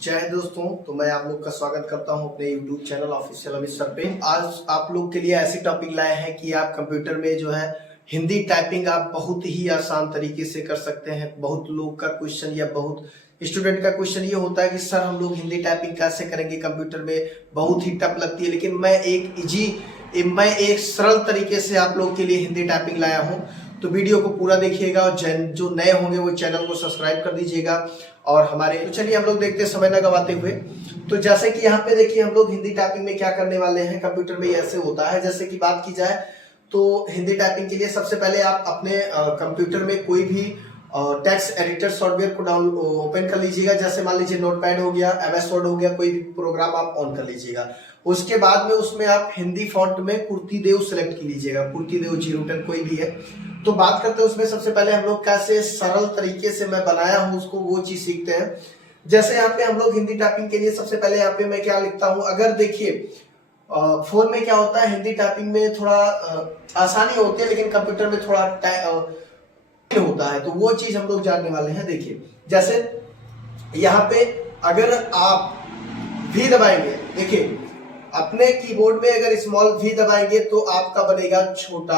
जय हिंद दोस्तों। तो मैं आप लोग का स्वागत करता हूं अपने YouTube channel official Amit sir पे। आज आप लोग के लिए ऐसी टॉपिक लाए हैं कि आप कंप्यूटर में जो है हिंदी टाइपिंग आप बहुत ही आसान तरीके से कर सकते हैं। बहुत लोग का क्वेश्चन या बहुत स्टूडेंट का क्वेश्चन ये होता है कि सर हम लोग हिंदी टाइपिंग कैसे करेंगे, कंप्यूटर में बहुत ही टफ लगती है। लेकिन मैं एक सरल तरीके से आप लोग के लिए हिंदी टाइपिंग लाया हूँ। तो वीडियो को पूरा देखिएगा और जो नए होंगे वो चैनल को सब्सक्राइब कर दीजिएगा। और हमारे तो चलिए हम लोग देखते हैं समय न गवाते हुए। तो जैसे कि यहाँ पे देखिए हम लोग हिंदी टाइपिंग में क्या करने वाले हैं। कंप्यूटर में ऐसे होता है, जैसे कि बात की जाए तो हिंदी टाइपिंग के लिए सबसे पहले आप अपने कंप्यूटर में कोई भी टेक्स्ट एडिटर सॉफ्टवेयर को ओपन कर लीजिएगा। जैसे मान लीजिए नोटपैड हो गया, MS वर्ड हो गया, कोई भी प्रोग्राम आप ऑन कर लीजिएगा। उसके बाद में उसमें आप हिंदी फॉन्ट में कुर्तीदेव सेलेक्ट कर लीजिएगा, कुर्तीदेव 010 कोई भी है। तो बात करते हैं उसमें सबसे पहले हम लोग कैसे सरल तरीके से मैं बनाया हूं उसको वो चीज सीखते हैं। जैसे यहाँ पे हम लोग हिंदी टाइपिंग के लिए सबसे पहले यहाँ पे मैं क्या लिखता हूं। अगर देखिए फोन में क्या होता है, हिंदी टाइपिंग में थोड़ा आसानी होती है, लेकिन कंप्यूटर में थोड़ा होता है। तो वो चीज हम लोग जानने वाले हैं। देखिए जैसे यहाँ पे अगर आप V दबाएंगे, देखिए अपने कीबोर्ड में अगर स्मॉल V दबाएंगे तो आपका बनेगा छोटा,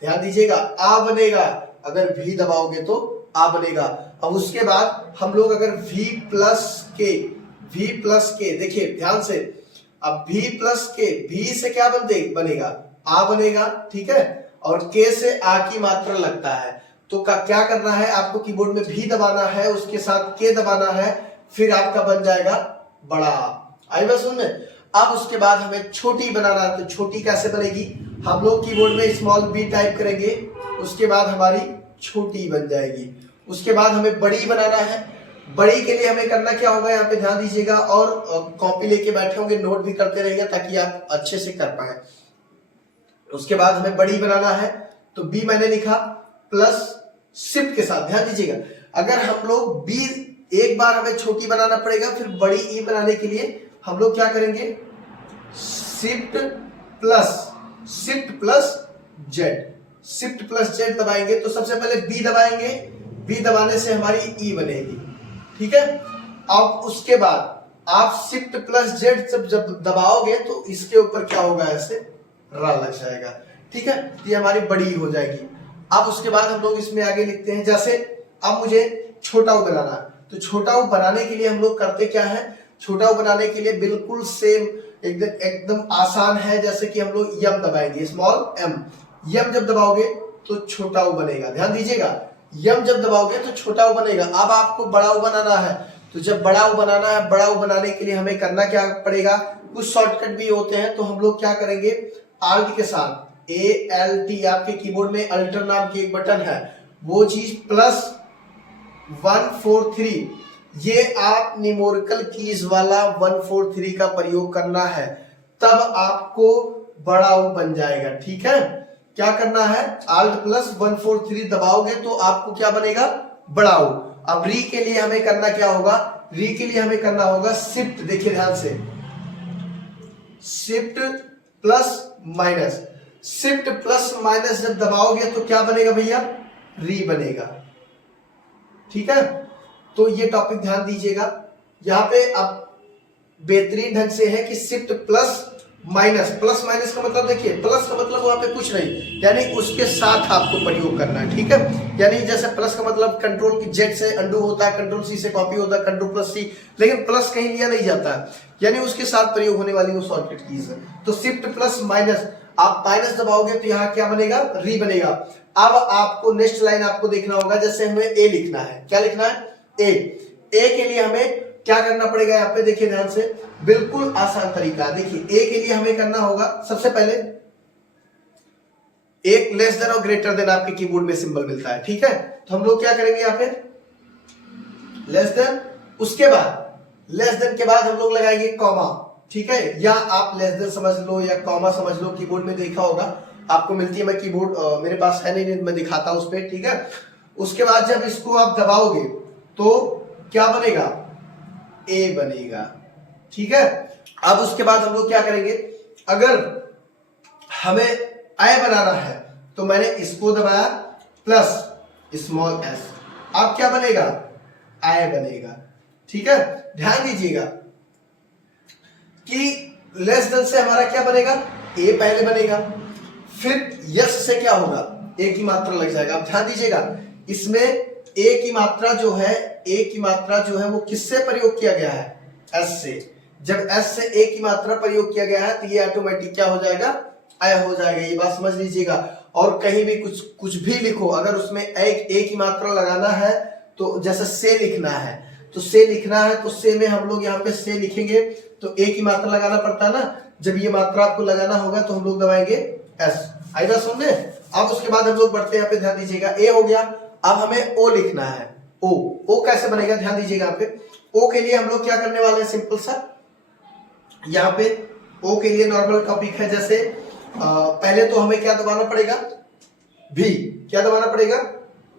ध्यान दीजिएगा, आ बनेगा। अगर V दबाओगे तो आ बनेगा। अब उसके बाद हम लोग अगर V प्लस के देखिए ध्यान से, अब V से क्या बनेगा, आ बनेगा, ठीक है। और K से आ की मात्रा लगता है। तो क्या करना है, आपको कीबोर्ड में V दबाना है, उसके साथ K दबाना है, फिर आपका बन जाएगा बड़ा। आई बात सुनने। अब उसके बाद हमें छोटी बनाना है। तो छोटी कैसे बनेगी, हम लोग कीबोर्ड में स्मॉल b टाइप करेंगे, उसके बाद हमारी छोटी बन जाएगी। उसके बाद हमें बड़ी बनाना है। बड़ी के लिए हमें करना क्या होगा, यहाँ पे ध्यान दीजिएगा और कॉपी लेके बैठे होंगे, नोट भी करते रहिए ताकि आप अच्छे से कर पाए। उसके बाद हमें बड़ी बनाना है, तो B मैंने लिखा प्लस शिफ्ट के साथ, ध्यान दीजिएगा। अगर हम लोग B एक बार हमें छोटी बनाना पड़ेगा, फिर बड़ी E बनाने के लिए हम लोग क्या करेंगे, शिफ्ट प्लस Z दबाएंगे। तो सबसे पहले B दबाएंगे, B दबाने से हमारी E बनेगी, ठीक है। अब उसके बाद आप शिफ्ट प्लस Z जब दबाओगे तो इसके ऊपर क्या होगा, ऐसे रा लग जाएगा, ठीक है। ये हमारी बड़ी हो जाएगी। अब उसके बाद हम लोग इसमें आगे लिखते हैं, जैसे अब मुझे छोटा ऊ बनाना है। तो छोटा ऊ बनाने के लिए हम लोग करते क्या है, छोटा ऊ बनाने के लिए बिल्कुल सेम एकदम आसान है। जैसे कि हम लोग यम दबाएंगे, स्मॉल m, यम जब दबाओगे तो छोटा ऊ बनेगा, ध्यान दीजिएगा। यम जब दबाओगे तो छोटा ऊ बनेगा। अब आपको बड़ा ऊ बनाना है। तो जब बड़ा ऊ बनाना है, बड़ा ऊ बनाने के लिए हमें करना क्या पड़ेगा, कुछ शॉर्टकट भी होते हैं। तो हम लोग क्या करेंगे, ALT के साथ ALT, आपके कीबोर्ड में अल्टर नाम की एक बटन है, वो चीज +143, ये आप न्यूमेरिकल कीज वाला 143 का प्रयोग करना है, तब आपको बड़ा ऊ बन जाएगा, ठीक है। क्या करना है, Alt +143 दबाओगे तो आपको क्या बनेगा, बड़ा ऊ। अब री के लिए हमें करना क्या होगा, री के लिए हमें करना होगा शिफ्ट, देखिए ध्यान से, शिफ्ट प्लस माइनस जब दबाओगे तो क्या बनेगा भैया, री बनेगा, ठीक है। तो ये टॉपिक ध्यान दीजिएगा। यहाँ पे अब बेहतरीन ढंग से है कि शिफ्ट प्लस माइनस का मतलब देखिए, प्लस का मतलब वहां पे कुछ नहीं, यानी उसके साथ आपको प्रयोग करना है, ठीक है। यानी जैसे प्लस का मतलब कंट्रोल की Z से अंडू होता है, कंट्रोल C से कॉपी होता है, कंट्रोल +C, लेकिन प्लस कहीं लिया नहीं जाता है, यानी उसके साथ प्रयोग होने वाली वो शॉर्टकट कीज है। तो शिफ्ट प्लस माइनस, आप माइनस दबाओगे तो यहाँ क्या बनेगा, री बनेगा। अब आपको नेक्स्ट लाइन आपको देखना होगा, जैसे हमें ए लिखना है, क्या लिखना है, ए के लिए हमें क्या करना पड़ेगा, यहाँ पे देखिए ध्यान से, बिल्कुल आसान तरीका। देखिए ए के लिए हमें करना होगा, सबसे पहले एक लेस देन और ग्रेटर देन आपके कीबोर्ड में सिंबल मिलता है, ठीक है। तो हम लोग क्या करेंगे, यहाँ पे लेस देन, उसके बाद लेस देन के बाद हम लोग लगाएंगे कॉमा, ठीक है। या आप लेस देन समझ लो या कॉमा समझ लो, कीबोर्ड में देखा होगा आपको मिलती है। मैं कीबोर्ड मेरे पास है नहीं, मैं दिखाता हूं उस पर, ठीक है। उसके बाद जब इसको आप दबाओगे तो क्या बनेगा, ए बनेगा, ठीक है। अब उसके बाद हम लोग क्या करेंगे, अगर हमें आई बनाना है तो मैंने इसको दबाया प्लस स्मॉल s, अब क्या बनेगा, आई बनेगा, ठीक है, ध्यान दीजिएगा कि लेस देन से हमारा क्या बनेगा, ए पहले बनेगा, फिर यस से क्या होगा, ए की मात्रा लग जाएगा। अब ध्यान दीजिएगा इसमें ए की मात्रा जो है, ए की मात्रा जो है वो किससे प्रयोग किया गया है, एस से। जब एस से ए की मात्रा प्रयोग किया गया है तो ये ऑटोमेटिक क्या हो जाएगा, ए हो जाएगा। ये बात समझ लीजिएगा। और कहीं भी कुछ भी लिखो, अगर उसमें ए की मात्रा लगाना है तो जैसे से लिखना है तो से लिखना है तो से में हम लोग यहाँ पे से लिखेंगे तो ए की मात्रा लगाना पड़ता है ना। जब ये मात्रा आपको लगाना होगा तो हम लोग दबाएंगे एस। आई बात समझे। अब उसके बाद हम लोग बढ़ते हैं, यहाँ पे ध्यान दीजिएगा ए हो गया। अब हमें ओ लिखना है। ओ कैसे बनेगा, ध्यान दीजिएगा यहाँ पे। ओ के लिए हम लोग क्या करने वाले हैं, सिंपल सा यहाँ पे ओ के लिए नॉर्मल टॉपिक है। जैसे पहले तो हमें क्या दबाना पड़ेगा, भी। क्या दबाना पड़ेगा,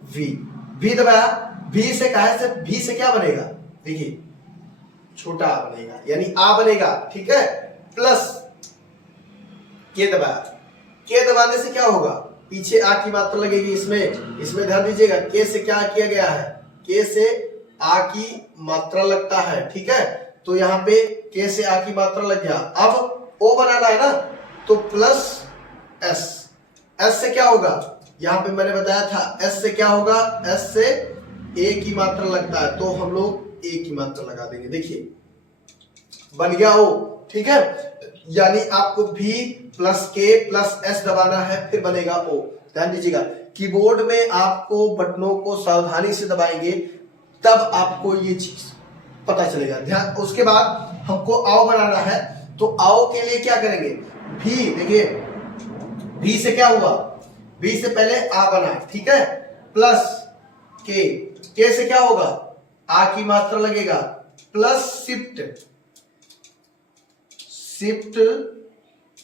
भी दबाया। भी से कहा से, भी से क्या बनेगा, देखिए छोटा आ बनेगा यानी आ बनेगा, ठीक है। प्लस के दबाया, के दबाने से क्या होगा, पीछे आ की मात्रा लगेगी इसमें ध्यान दीजिएगा। के से क्या किया गया है, के से आ की मात्रा लगता है, ठीक है। तो यहाँ पे के से आ की मात्रा लग गया। अब ओ बनाना है ना तो प्लस एस। एस से क्या होगा, यहाँ पे मैंने बताया था एस से क्या होगा, एस से ए की मात्रा लगता है तो हम लोग ए की मात्रा लगा देंगे। देखिए बन गया ओ, ठीक है। यानी आपको भी प्लस के प्लस एस दबाना है फिर बनेगा ओ। ध्यान दीजिएगा कीबोर्ड में आपको बटनों को सावधानी से दबाएंगे तब आपको ये चीज पता चलेगा। ध्यान, उसके बाद हमको आओ बनाना है तो आओ के लिए क्या करेंगे, भी। देखिए भी से क्या हुआ, भी से पहले आ बना, ठीक है। प्लस के से क्या होगा, आ की मात्रा लगेगा, प्लस शिफ्ट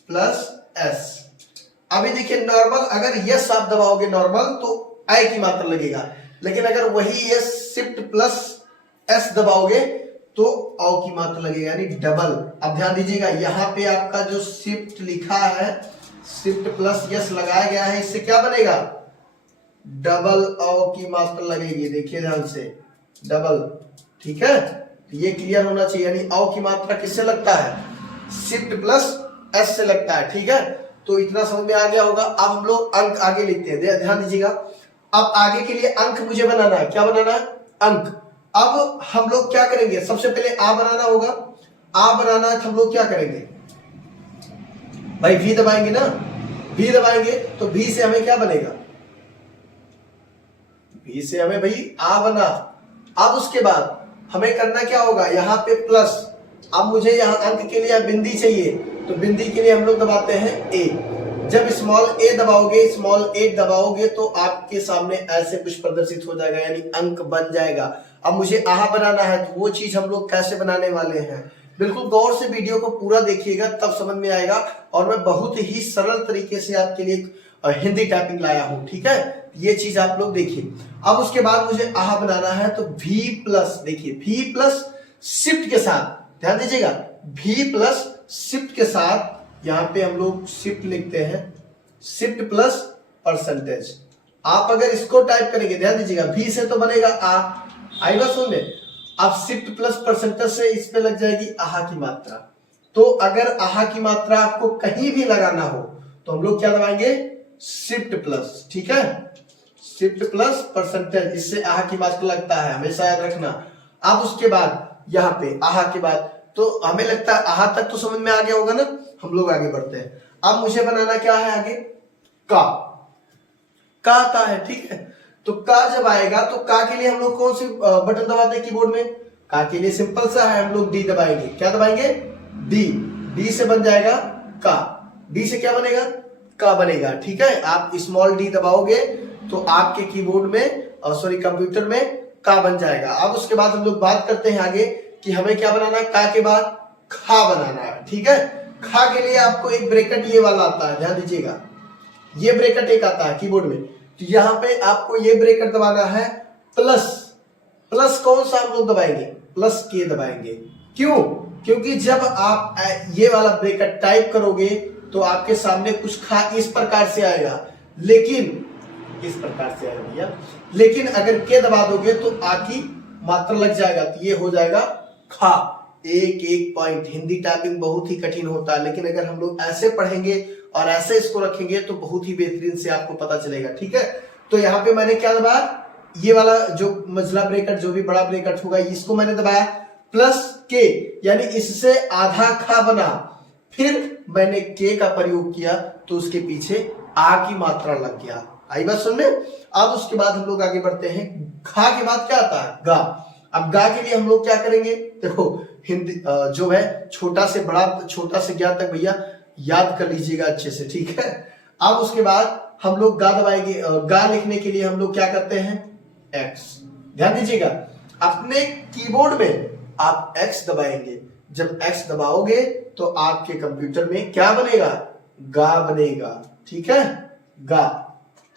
प्लस एस। अभी देखिए नॉर्मल, अगर यस आप दबाओगे नॉर्मल तो आई की मात्रा लगेगा, लेकिन अगर वही यस शिफ्ट प्लस एस दबाओगे तो औ की मात्रा लगेगा यानी डबल। अब ध्यान दीजिएगा यहाँ पे आपका जो शिफ्ट लिखा है, शिफ्ट प्लस यस लगाया गया है, इससे क्या बनेगा, डबल औ की मात्रा लगेगी। देखिए ध्यान से, डबल, ठीक है। ये क्लियर होना चाहिए। यानी औ की मात्रा किससे लगता है, शिफ्ट प्लस एस से लगता है, ठीक है। तो इतना समझ में आ गया होगा। अब हम लोग अंक आगे लिखते हैं, ध्यान दीजिएगा। अब आगे के लिए अंक मुझे बनाना है, क्या बनाना है, अंक। अब हम लोग क्या करेंगे, सबसे पहले आ बनाना होगा। आ बनाना है तो हम लोग क्या करेंगे भाई, भी दबाएंगे ना। भी दबाएंगे तो भी से हमें क्या बनेगा, भी से हमें भाई आ बना। अब उसके बाद हमें करना क्या होगा, यहाँ पे प्लस। अब मुझे यहाँ अंक के लिए बिंदी चाहिए तो बिंदी के लिए हम लोग दबाते हैं ए। जब स्मॉल ए दबाओगे तो आपके सामने ऐसे कुछ प्रदर्शित हो जाएगा यानी अंक बन जाएगा। अब मुझे आहा बनाना है तो वो चीज हम लोग कैसे बनाने वाले हैं, बिल्कुल गौर से वीडियो को पूरा देखिएगा तब समझ में आएगा। और मैं बहुत ही सरल तरीके से आपके लिए हिंदी टाइपिंग लाया हूं, ठीक है। ये चीज आप लोग देखिए। अब उसके बाद मुझे आहा बनाना है तो भी प्लस, देखिए भी प्लस शिफ्ट के साथ, ध्यान दीजिएगा, भी प्लस शिफ्ट के साथ यहाँ पे हम लोग शिफ्ट लिखते हैं, शिफ्ट प्लस परसेंटेज। आप अगर इसको टाइप करेंगे, ध्यान दीजिएगा, भी से तो बनेगा आ, आएगा सुन में। अब शिफ्ट प्लस परसेंटेज से इस पे लग जाएगी आहा की मात्रा। तो अगर आहा की मात्रा आपको कहीं भी लगाना हो तो हम लोग क्या दबाएंगे, शिफ्ट प्लस, ठीक है, शिफ्ट प्लस परसेंटेज, इससे आहा की मात्रा लगता है, हमेशा याद रखना। अब उसके बाद यहाँ पे आहा के बाद तो हमें लगता है आहा तक तो समझ में आ गया होगा ना। हम लोग आगे बढ़ते हैं। अब मुझे बनाना क्या है आगे, का आता है, ठीक है। तो का जब आएगा तो का के लिए हम लोग कौन सी बटन दबाते हैं कीबोर्ड में, का के लिए सिंपल सा है, हम लोग डी दबाएंगे। क्या दबाएंगे, डी से बन जाएगा का। डी से क्या बनेगा, का बनेगा, ठीक है। आप स्मॉल डी दबाओगे तो आपके कीबोर्ड में कंप्यूटर में का बन जाएगा। अब उसके बाद हम लोग बात करते हैं आगे कि हमें क्या बनाना है, का के बाद खा बनाना है, ठीक है। खा के लिए आपको एक ब्रैकेट ये वाला आता है, ध्यान दीजिएगा, ये ब्रैकेट एक आता है कीबोर्ड में। तो यहाँ पे आपको ये ब्रैकेट दबाना है, प्लस कौन सा हम लोग दबाएंगे, प्लस के दबाएंगे। क्यों, क्योंकि जब आप ये वाला ब्रैकेट टाइप करोगे तो आपके सामने कुछ खा इस प्रकार से आएगा, लेकिन इस प्रकार से आएगा भैया, लेकिन अगर के दबा दोगे तो आ की मात्रा लग जाएगा तो ये हो जाएगा खा। एक एक पॉइंट। हिंदी टाइपिंग बहुत ही कठिन होता है, लेकिन अगर हम लोग ऐसे पढ़ेंगे और ऐसे इसको रखेंगे तो बहुत ही बेहतरीन से आपको पता चलेगा। ठीक है, तो यहाँ पे मैंने क्या दबाया, ये वाला जो मझला ब्रेकेट, जो भी बड़ा ब्रेकेट होगा, इसको मैंने दबाया प्लस के, यानी इससे आधा खा बना। फिर मैंने के का प्रयोग किया तो उसके पीछे आ की मात्रा लग गया। आई बात सुनने। अब उसके बाद हम लोग आगे बढ़ते हैं। खा के बाद क्या आता है, गा। अब गा के लिए हम लोग क्या करेंगे, देखो हिंदी जो है छोटा से बड़ा, छोटा से ज्ञान तक भैया याद कर लीजिएगा अच्छे से। ठीक है, अब उसके बाद हम लोग गा दबाएंगे। गा लिखने के लिए हम लोग क्या करते हैं, एक्स। ध्यान दीजिएगा, अपने कीबोर्ड में आप एक्स दबाएंगे। जब एक्स दबाओगे तो आपके कंप्यूटर में क्या बनेगा, गा बनेगा। ठीक है, गा।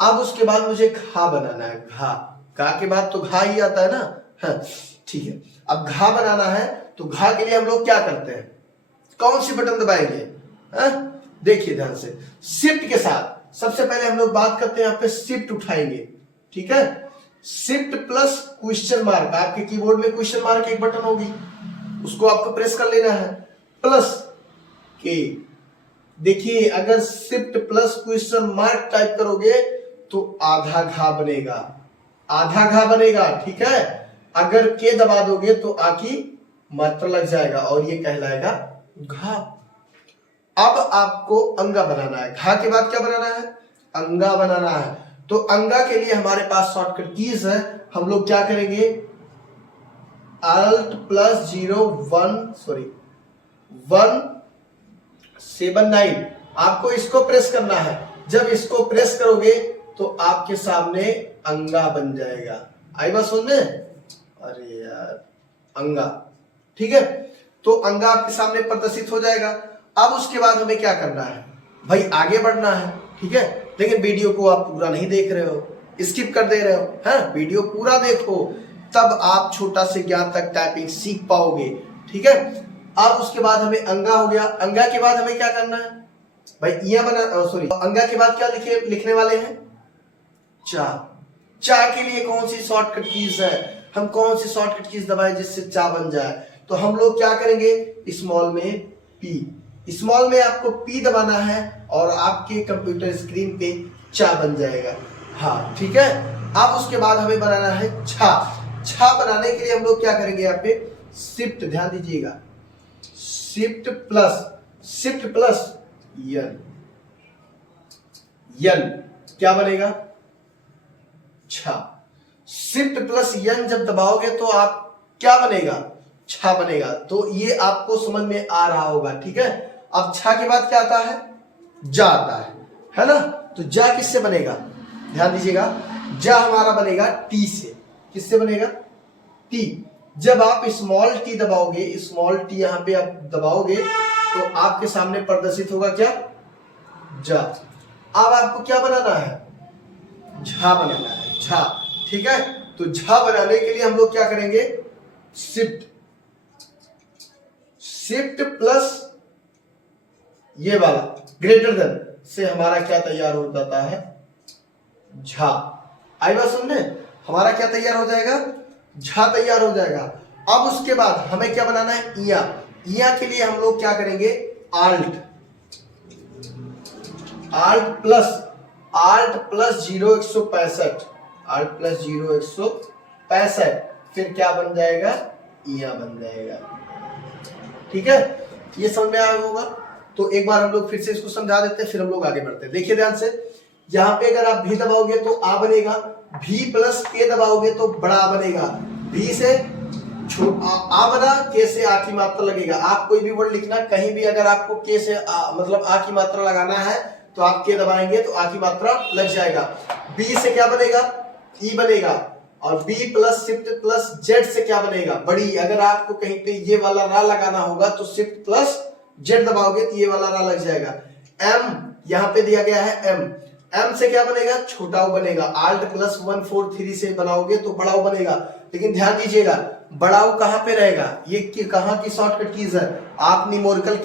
अब उसके बाद मुझे घा बनाना है, घा। गा के बाद तो घा ही आता है ना। हाँ, ठीक है, अब घा बनाना है तो घा के लिए हम लोग क्या करते हैं, कौन सी बटन दबाएंगे, देखिए ध्यान से, शिफ्ट के साथ। सबसे पहले हम लोग बात करते हैं, यहाँ पे शिफ्ट उठाएंगे। ठीक है, शिफ्ट प्लस क्वेश्चन मार्क। आपके कीबोर्ड में क्वेश्चन मार्क एक बटन होगी, उसको आपको प्रेस कर लेना है, प्लस के। देखिए अगर shift plus question mark type करोगे तो आधा घा बनेगा, आधा घा बनेगा। ठीक है, अगर के दबा दोगे तो आ की मात्रा लग जाएगा और ये कहलाएगा घा। अब आपको अंगा बनाना है। घा के बाद क्या बनाना है, अंगा बनाना है। तो अंगा के लिए हमारे पास शॉर्टकट कीज है। हम लोग क्या करेंगे, Alt + 179, आपको इसको प्रेस करना है। जब इसको प्रेस करोगे तो आपके सामने अंगा बन जाएगा। आई बात सुनने, अरे यार, अंगा। ठीक है, तो अंगा आपके सामने प्रदर्शित हो जाएगा। अब उसके बाद हमें क्या करना है भाई, आगे बढ़ना है। ठीक है, लेकिन वीडियो को आप पूरा नहीं देख रहे हो, स्किप कर दे रहे हो। हाँ, वीडियो पूरा देखो, तब आप छोटा से ज्ञान तक टाइपिंग सीख पाओगे। ठीक है, अब उसके बाद हमें अंगा हो गया। अंगा के बाद हमें क्या करना है भाई, ये बना, सॉरी, अंगा के बाद क्या लिखने वाले हैं, चा। चा के लिए कौन सी शॉर्टकट कीज है, हम कौन सी शॉर्टकट कीज दबाएं जिससे चा बन जाए। तो हम लोग क्या करेंगे, स्मॉल में पी, स्मॉल में आपको पी दबाना है और आपके कंप्यूटर स्क्रीन पे चा बन जाएगा। हाँ, ठीक है। अब उसके बाद हमें बनाना है छा। छा बनाने के लिए हम लोग क्या करेंगे, यहाँ पे शिफ्ट, ध्यान दीजिएगा, शिफ्ट प्लस यन, यन क्या बनेगा, छा। शिफ्ट प्लस यन जब दबाओगे तो आप क्या बनेगा, छा बनेगा। तो ये आपको समझ में आ रहा होगा। ठीक है, अब छा के बाद क्या आता है, जा आता है ना। तो जा किससे बनेगा, ध्यान दीजिएगा, जा हमारा बनेगा टी से। किससे बनेगा, टी। जब आप स्मॉल टी दबाओगे, स्मॉल टी यहां पे आप दबाओगे तो आपके सामने प्रदर्शित होगा क्या, जा। अब आपको क्या बनाना है, झा बनाना है, झा। ठीक है, तो झा बनाने के लिए हम लोग क्या करेंगे, शिफ्ट प्लस ये वाला ग्रेटर देन से हमारा क्या तैयार हो जाता है, झा। आई बात सुनने, हमारा क्या तैयार हो जाएगा, झा तैयार हो जाएगा। अब उसके बाद हमें क्या बनाना है, इया। इया के लिए हम लोग क्या करेंगे, आल्ट प्लस 0 165, फिर क्या बन जाएगा, इया बन जाएगा। ठीक है, ये समझ में आया होगा। तो एक बार हम लोग फिर से इसको समझा देते हैं, फिर हम लोग आगे बढ़ते हैं। देखिए ध्यान से, यहाँ पे अगर आप भी दबाओगे तो आ बनेगा, भी प्लस के दबाओगे तो बड़ा बनेगा। भी से आ बना, के से आ की मात्रा लगेगा। आप कोई भी वर्ड लिखना, कहीं भी अगर आपको के से मतलब आ की मात्रा लगाना है तो आप के दबाएंगे तो आ की मात्रा लग जाएगा। बी से क्या बनेगा, ई बनेगा। और B plus shift plus Z से क्या बनेगा, बड़ी। अगर आपको कहीं पे ये वाला रा लगाना होगा तो शिफ्ट प्लस जेड दबाओगे तो ये वाला रा लग जाएगा। एम यहाँ पे दिया गया है, एम से क्या बनेगा, छोटा ओ बनेगा। आल्ट प्लस 143 से बनाओगे तो बड़ा ओ बनेगा। लेकिन ध्यान दीजिएगा, बड़ा ओ कहां पे रहेगा, ये कहां की शॉर्टकट कीज है। आप न्यूमेरिकल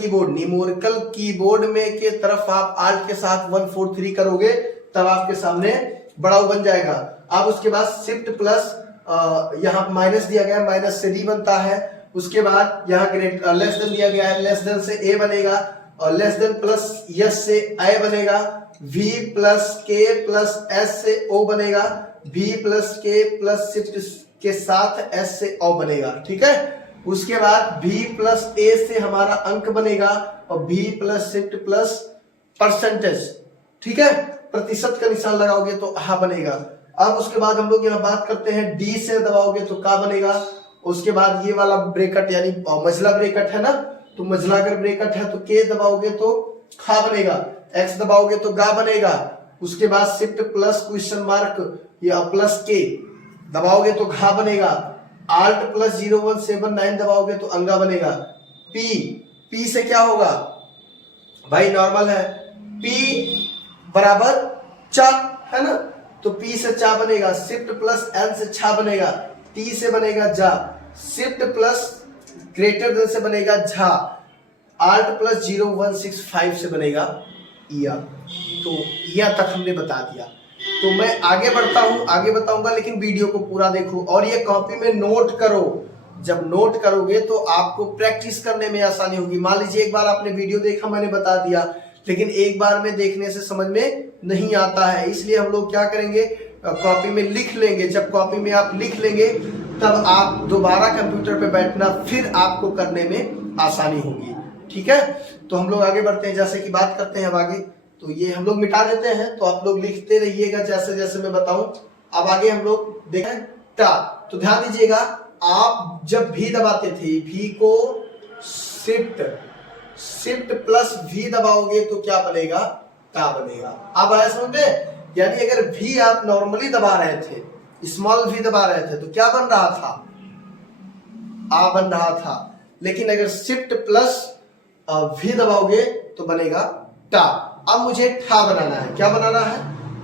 कीबोर्ड में के तरफ आप आल्ट के साथ 143 करोगे तब आपके सामने बड़ा ओ बन जाएगा। अब उसके बाद शिफ्ट प्लस यहाँ माइनस दिया गया है, माइनस से डी बनता है। उसके बाद यहाँ ग्रेट लेस देन दिया गया है, लेस देन से ए बनेगा, और लेस देन प्लस यस से आई बनेगा, v प्लस के प्लस एस से ओ बनेगा, v प्लस के प्लस शिफ्ट के साथ s से o बनेगा। ठीक है, उसके बाद v प्लस a से हमारा अंक बनेगा, और v plus shift plus percentage, ठीक है, प्रतिशत का निशान लगाओगे तो आ बनेगा। अब उसके बाद हम लोग यहाँ बात करते हैं d से दबाओगे तो का बनेगा। उसके बाद ये वाला ब्रेकट यानी मझला ब्रेकट है ना, तो मझला अगर ब्रेकट है तो के दबाओगे तो खा बनेगा, x दबाओगे तो गा बनेगा। उसके बाद शिफ्ट प्लस क्वेश्चन मार्क या प्लस के दबाओगे तो घा बनेगा। आल्ट प्लस 0179 दबाओगे तो अंगा बनेगा। p से क्या होगा भाई, नॉर्मल है, p बराबर चा है ना, तो p से चा बनेगा। शिफ्ट प्लस n से छा बनेगा, t से बनेगा जा। शिफ्ट प्लस ग्रेटर देन से बनेगा झा। आल्ट प्लस 0165 से बनेगा या। तो या तक हमने बता दिया। तो मैं आगे बढ़ता हूं, आगे बताऊंगा, लेकिन वीडियो को पूरा देखो और ये कॉपी में नोट करो। जब नोट करोगे तो आपको प्रैक्टिस करने में आसानी होगी। मान लीजिए एक बार आपने वीडियो देखा, मैंने बता दिया, लेकिन एक बार में देखने से समझ में नहीं आता है, इसलिए हम लोग क्या करेंगे, कॉपी में लिख लेंगे। जब कॉपी में आप लिख लेंगे तब आप दोबारा कंप्यूटर पे बैठना, फिर आपको करने में आसानी होगी। ठीक है, तो हम लोग आगे बढ़ते हैं, जैसे कि बात करते हैं अब आगे। तो ये हम लोग मिटा देते हैं, तो आप लोग लिखते रहिएगा जैसे जैसे मैं बताऊं। अब आगे हम लोग देखें टा, तो ध्यान दीजिएगा, आप जब भी दबाते थे, भी को शिफ्ट प्लस भी दबाओगे तो क्या बनेगा, टा बनेगा। अब आया समझ में, यानी अगर भी आप नॉर्मली दबा रहे थे, स्मॉल भी दबा रहे थे, तो क्या बन रहा था, आ बन रहा था। लेकिन अगर शिफ्ट प्लस भी दबाओगे तो बनेगा टा। अब मुझे ठा बनाना है, क्या बनाना है,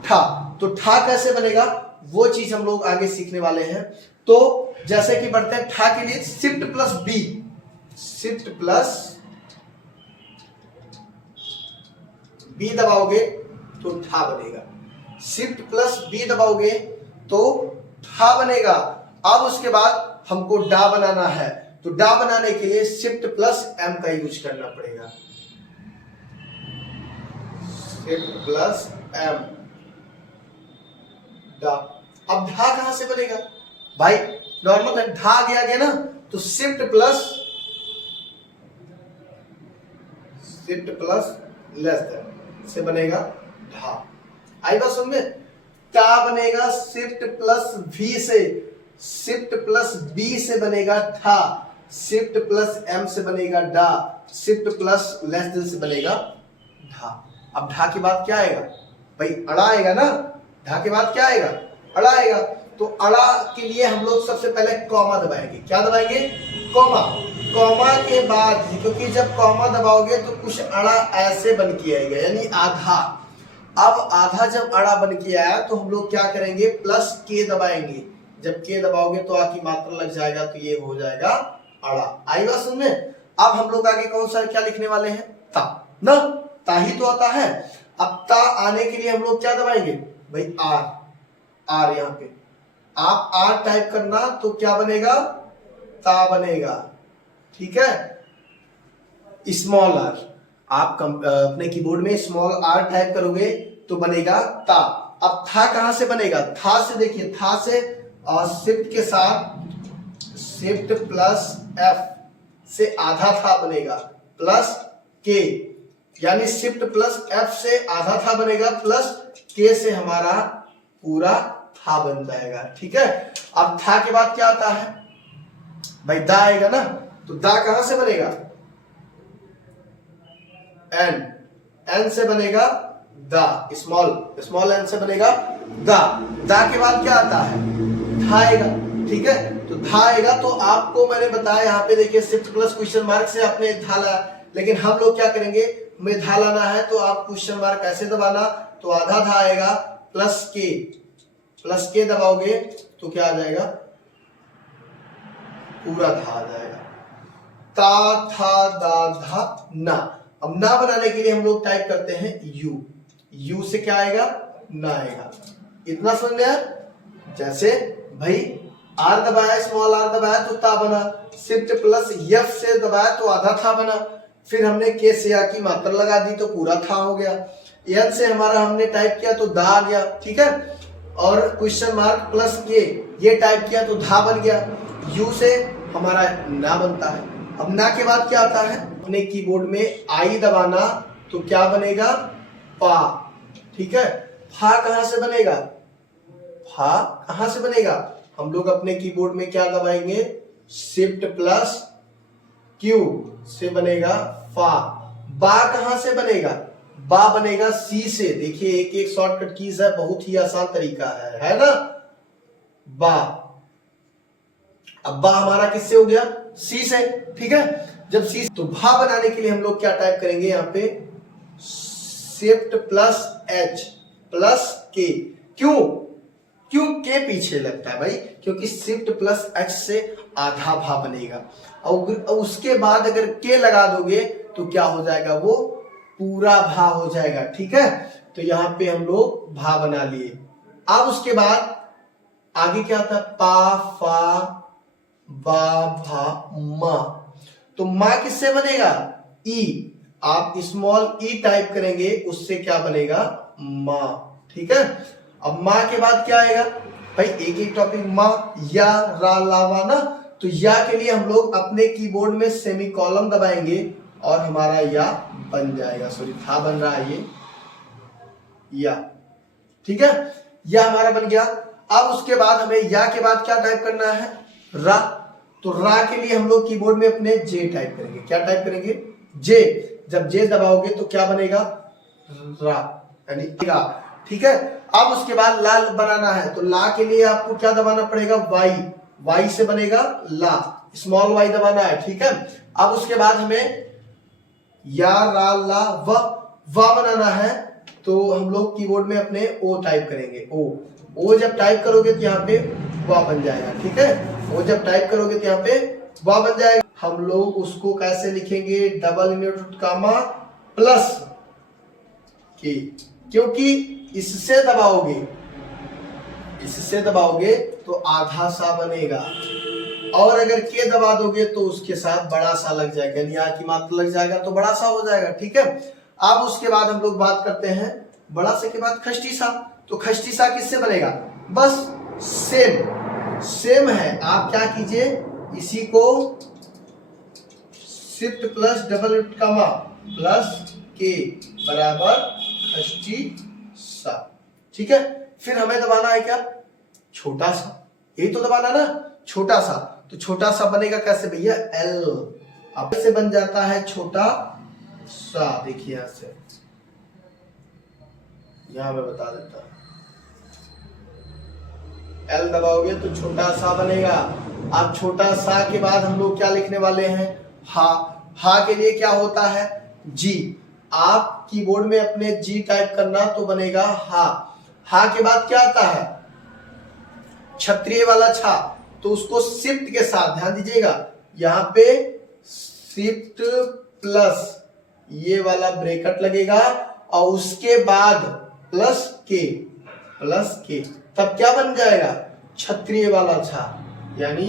ठा। तो ठा कैसे बनेगा वो चीज हम लोग आगे सीखने वाले हैं। तो जैसे कि बढ़ते हैं ठा के लिए, shift plus B, shift plus B दबाओगे तो ठा बनेगा। शिफ्ट प्लस बी दबाओगे तो ठा बनेगा। अब उसके बाद हमको डा बनाना है, तो डा बनाने के लिए शिफ्ट प्लस एम का यूज करना पड़ेगा। शिफ्ट प्लस एम, डा। अब ढा कहां से बनेगा भाई, नॉर्मल है, ढा गया ना, तो शिफ्ट प्लस लेस देन से बनेगा ढा। आई बात समझ में। टा बनेगा शिफ्ट प्लस वी से, शिफ्ट प्लस बी से बनेगा ठा, शिफ्ट प्लस एम से बनेगा डा, शिफ्ट प्लस लेस देन से बनेगा ढा। अब ढा के बाद क्या आएगा भाई, अड़ा आएगा ना। ढा के बाद क्या आएगा, अड़ा आएगा। तो अड़ा के लिए हम लोग सबसे पहले कॉमा दबाएंगे। क्या दबाएंगे, कॉमा। कॉमा के बाद, क्योंकि जब कॉमा दबाओगे तो कुछ अड़ा ऐसे बन के आएगा, यानी आधा। अब आधा जब अड़ा बन के आया तो हम लोग क्या करेंगे, प्लस के दबाएंगे। जब के दबाओगे तो आ की मात्रा लग जाएगा, तो ये हो जाएगा अड़ा। आई बात समझ में। अब हम लोग आगे कौन सा क्या लिखने वाले हैं, ता ना, ता ही तो आता है। अब ता आने के लिए हम लोग क्या दबाएंगे भाई, आर यहाँ पे आप आर टाइप करना तो क्या बनेगा, ता बनेगा। ठीक है, स्मॉल आर, आप अपने कीबोर्ड में स्मॉल आर टाइप करोगे तो बनेगा ता। अब था कहां से बनेगा, था से देखिए, था से शिफ्ट के साथ शिफ्ट प्लस एफ से आधा था बनेगा, प्लस के, यानी शिफ्ट प्लस एफ से आधा था बनेगा, प्लस के से हमारा पूरा था बन जाएगा। ठीक है, अब था के बाद क्या आता है भाई, दा आएगा ना, तो दा कहां से बनेगा, एन से बनेगा दा, स्मॉल एन से बनेगा दा। दा के बाद क्या आता है, था आएगा। ठीक है, तो था आएगा, तो आपको मैंने बताया यहाँ पे देखिए शिफ्ट प्लस क्वेश्चन मार्क से आपने था लाया, लेकिन हम लोग क्या करेंगे, में था लाना है तो आप क्वेश्चन मार्क कैसे दबाना, तो आधा था आएगा, प्लस के दबाओगे तो क्या आ जाएगा, पूरा था आ जाएगा। ता था दा धा ना। अब ना बनाने के लिए हम लोग टाइप करते हैं यू से क्या आएगा, ना आएगा। इतना समझ में आया। जैसे भाई आर दबाया, स्मॉल आर दबाया तो ता बना, शिफ्ट प्लस एफ से दबाया तो आधा था बना, फिर हमने के से या की मात्रा लगा दी तो पूरा था हो गया, एन से हमारा हमने टाइप किया तो दा आ गया, ठीक है, और क्वेश्चन मार्क प्लस के ये टाइप किया तो धा बन गया, यू से हमारा ना बनता है। अब ना के बाद क्या आता है, अपने कीबोर्ड में आई दबाना तो क्या बनेगा, पा, ठीक है। फा कहां से बनेगा, फा कहां से बनेगा, हम लोग अपने कीबोर्ड में क्या दबाएंगे, शिफ्ट प्लस क्यू से बनेगा फा। बा कहां से बनेगा, बा बनेगा सी से, देखिए एक एक शॉर्टकट कीज है, बहुत ही आसान तरीका है ना, बा। अब बा हमारा किससे हो गया, सी से, ठीक है। जब सी तो भा बनाने के लिए हम लोग क्या टाइप करेंगे, यहाँ पे शिफ्ट प्लस एच प्लस के, क्यों क्यों के पीछे लगता है भाई, क्योंकि शिफ्ट प्लस एच से आधा भा बनेगा, और उसके बाद अगर के लगा दोगे तो क्या हो जाएगा, वो पूरा भा हो जाएगा, ठीक है। तो यहाँ पे हम लोग भा बना लिए। अब उसके बाद आगे क्या था, पा फा बा भा मा, तो मा किससे बनेगा, ई, आप स्मॉल ई टाइप करेंगे उससे क्या बनेगा, मा, ठीक है। अब माँ के बाद क्या आएगा भाई, एक एक टॉपिक, माँ या रा लावा ना, तो या के लिए हम लोग अपने कीबोर्ड में सेमीकोलन दबाएंगे और हमारा या बन जाएगा, सॉरी था बन रहा है ये या, ठीक है, या हमारा बन गया। अब उसके बाद हमें या के बाद क्या टाइप करना है, रा, तो रा के लिए हम लोग कीबोर्ड में अपने जे टाइप करेंगे, क्या टाइप करेंगे, जे। जब जे दबाओगे तो क्या बनेगा, रा, यानी रा, ठीक है। अब उसके बाद ला बनाना है, तो ला के लिए आपको क्या दबाना पड़ेगा, वाई, वाई से बनेगा ला, स्मॉल वाई दबाना है, ठीक है। अब उसके बाद हमें या रा ला वा बनाना है, तो हम लोग कीबोर्ड में अपने ओ टाइप करेंगे, ओ जब टाइप करोगे तो यहाँ पे वा बन जाएगा, ठीक है। ओ जब टाइप करोगे तो यहाँ पे वा बन जाएगा। हम लोग उसको कैसे लिखेंगे, डबल इनवर्टेड कामा प्लस के, क्योंकि इससे दबाओगे तो आधा सा बनेगा, और अगर के दबा दोगे तो उसके साथ बड़ा सा लग जाएगा, यानी यहाँ की मात्रा लग जाएगा तो बड़ा सा हो जाएगा, ठीक है। अब उसके बाद हम लोग बात करते हैं बड़ा से के बाद खष्टी सा, तो खष्टी सा किससे बनेगा, बस सेम है। आप क्या कीजिए, इसी को शिफ्ट प्लस डबल कमा प्लस के बराबर खष्टी सा, ठीक है। फिर हमें दबाना है क्या, छोटा सा, यही तो दबाना ना, छोटा सा, तो छोटा सा बनेगा कैसे भैया, एल, अब से बन जाता है छोटा सा, देखिए यहां से, यहां मैं बता देता हूं, एल दबाओगे तो छोटा सा बनेगा। अब छोटा सा के बाद हम लोग क्या लिखने वाले हैं, हा के लिए क्या होता है, जी, आप कीबोर्ड में अपने जी टाइप करना तो बनेगा हा के बाद क्या आता है, क्षत्रिय वाला छा, तो उसको शिफ्ट के साथ ध्यान दीजिएगा, यहाँ पे शिफ्ट प्लस ये वाला ब्रैकेट लगेगा और उसके बाद प्लस के, तब क्या बन जाएगा, क्षत्रिय वाला छा, यानी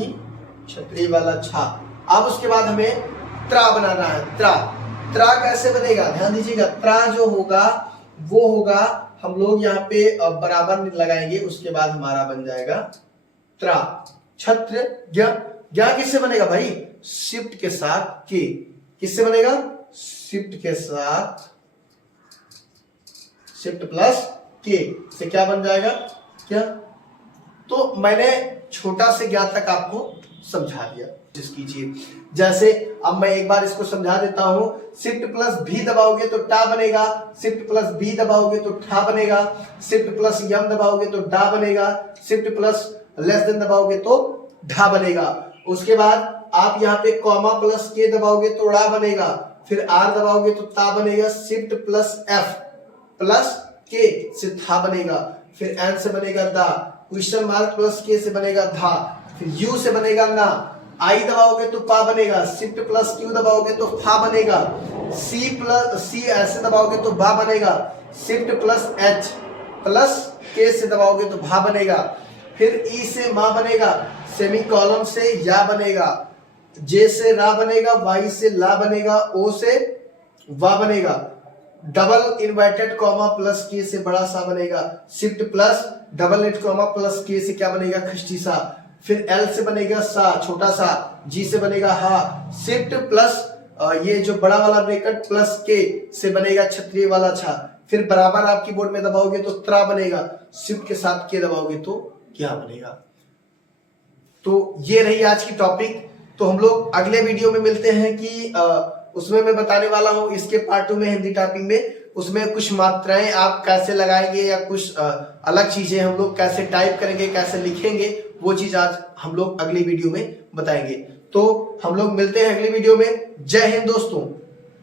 क्षत्रिय वाला छा। अब उसके बाद हमें त्रा बनाना है, त्रा कैसे बनेगा, ध्यान दीजिएगा, त्रा जो होगा वो होगा, हम लोग यहाँ पे बराबर लगाएंगे, उसके बाद हमारा बन जाएगा त्रा, छत्र ज्ञा किससे बनेगा भाई, शिफ्ट के साथ के, किससे बनेगा, शिफ्ट के साथ शिफ्ट प्लस के से क्या बन जाएगा, क्या, तो मैंने छोटा से ज्ञात तक आपको समझा दिया, कीजिए। जैसे अब मैं एक बार इसको समझा देता हूं, शिफ्ट प्लस भी दबाओगे तो टा बनेगा, शिफ्ट प्लस बी दबाओगे तो ठा बनेगा, शिफ्ट प्लस यम दबाओगे तो डा बनेगा, शिफ्ट प्लस लेस देन दबाओगे तो ढा बनेगा। उसके बाद आप यहाँ पे कॉमा प्लस के दबाओगे तो ड़ा बनेगा, फिर आर दबाओगे तो ता बनेगा, शिफ्ट प्लस एफ प्लस के से था बनेगा, फिर एन से बनेगा दा, क्वेश्चन मार्क प्लस के से बनेगा धा, फिर यू से बनेगा ना, आई दबाओगे तो पा बनेगा, शिफ्ट प्लस क्यू दबाओगे तो फा बनेगा, सी ऐसे दबाओगे तो बा बनेगा, शिफ्ट प्लस एच प्लस के से दबाओगे तो भा बनेगा, फिर ई से माँ बनेगा, सेमी कॉलम से या बनेगा, जे से रा बनेगा, वाई से ला बनेगा, ओ से वा बनेगा, डबल इन्वर्टेड कॉमा प्लस के से बड़ा सा बनेगा, shift plus double net comma plus के से क्या बनेगा, खष्टी सा, फिर एल से बनेगा सा छोटा सा, जी से बनेगा हा, शिफ्ट प्लस ये जो बड़ा वाला ब्रैकेट प्लस के से बनेगा क्षत्रिय वाला छा, फिर बराबर आप कीबोर्ड में दबाओगे तो त्रा बनेगा, शिफ्ट के साथ के दबाओगे तो क्या बनेगा। तो ये रही आज की टॉपिक। तो हम लोग अगले वीडियो में मिलते हैं कि उसमें मैं बताने वाला हूं इसके पार्ट 2 में हिंदी टाइपिंग में, उसमें कुछ मात्राएं आप कैसे लगाएंगे या कुछ अलग चीजें हम लोग कैसे टाइप करेंगे, कैसे लिखेंगे, वो चीज आज हम लोग अगली वीडियो में बताएंगे। तो हम लोग मिलते हैं अगली वीडियो में। जय हिंद दोस्तों।